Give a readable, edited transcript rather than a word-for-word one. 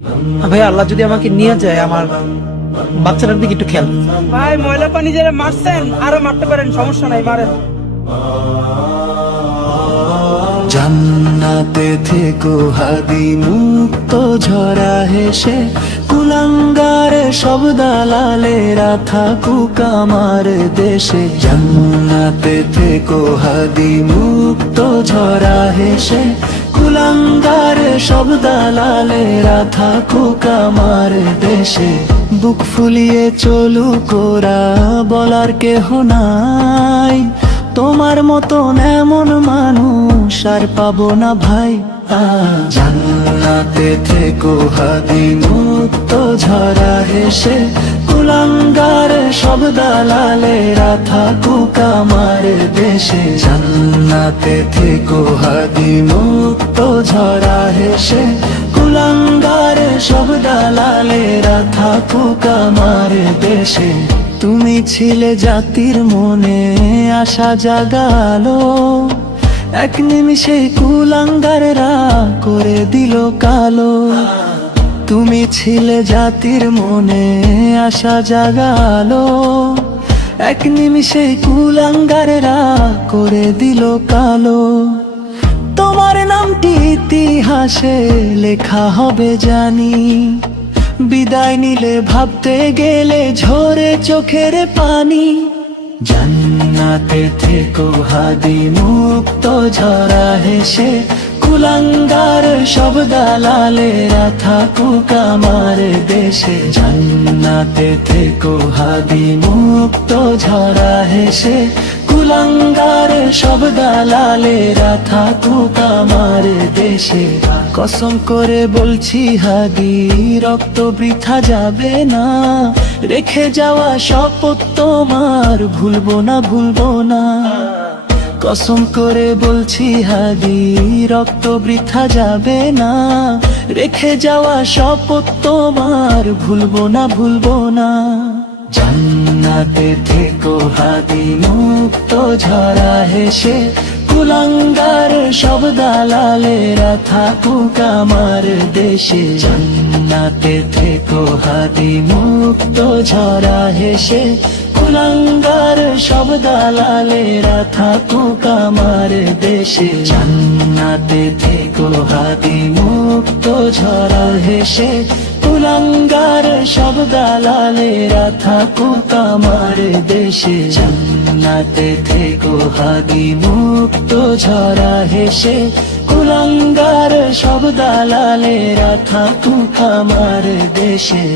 ভাই আল্লাহ যদি আমাকে নিয়ে যায়, আমার বাচ্চাটার দিকে একটু খেয়াল। ভাই ময়লা পানি যারা মারছেন আরো মারতে পারেন, সমস্যা নাই, মারেন। জান্নাতে থেকো হাদি মুক্ত ঝরা হেসে, কুলাঙ্গারে সব দালালেরা থাকুক আমার দেশে। জান্নাতে থেকো হাদি মুক্ত ঝরা হেসে, কুলাঙ্গারে সব দালালেরা থাকুক আমার দেশে। বুক ফুলিয়ে চলুক ওরা, বলার কেহ নাই, তোমার মতন এমন মানুষ আর পাবো না ভাই। জান্নাতে থেকো হাদি মুক্ত ঝরা হেসে, কুলাঙ্গার সব দালালেরা থাকুক আমার দেশে। জান্নাতে থেকো হাদি মুক্ত ঝরা হেসে, কুলাঙ্গার সব দালালেরা থাকুক আমার দেশে। তুমি ছিলে জাতির মনে আশা জাগালো, এক নিমিষে কুলাঙ্গাররা করে দিল কালো। তুমি ছিলে জাতির মনে আশা জাগালো, এক নিমিষে কুলাঙ্গাররা করে দিল কালো। তোমার নামটি ইতিহাসে লেখা হবে জানি, বিদায় নিলে ভাবতে গেলে ঝরে চোখের পানি। জান্নাতে থেকো হাদি মুক্ত ঝরা হেসে, কুলাঙ্গার সব দালালেরা থাকুক আমার দেশে। জান্নাতে থেকো হাদি মুক্ত ঝরা হেসে, কুলাঙ্গার সব দালালেরা থাকুক আমার দেশে। কসম করে বলছি হাদি, রক্ত বৃথা যাবে না, রেখে যাওয়া শপথ তোমার ভুলবো না ভুলবো না। কসম করে বলছি হাদি, রক্ত বৃথা যাবে না, রেখে যাওয়া শপথ তোমার ভুলবো না ভুলবো না। জান্নাতে থেকো হাদি মুক্ত ঝরা হেসে, কুলাঙ্গার সব দালালেরা থাকুক আমার দেশে। জান্নাতে থেকো হাদি মুক্ত ঝরা হেসে, কুলাঙ্গার সব দালালেরা থাকুক আমার দেশে। জান্নাতে থেকো হাদি মুক্ত ঝরা হেসে, কুলাঙ্গার সব দালালেরা থাকুক আমার দেশে। জান্নাতে থেকো হাদি মুক্ত ঝরা হেসে, কুলাঙ্গার সব দালালেরা থাকুক আমার দেশে।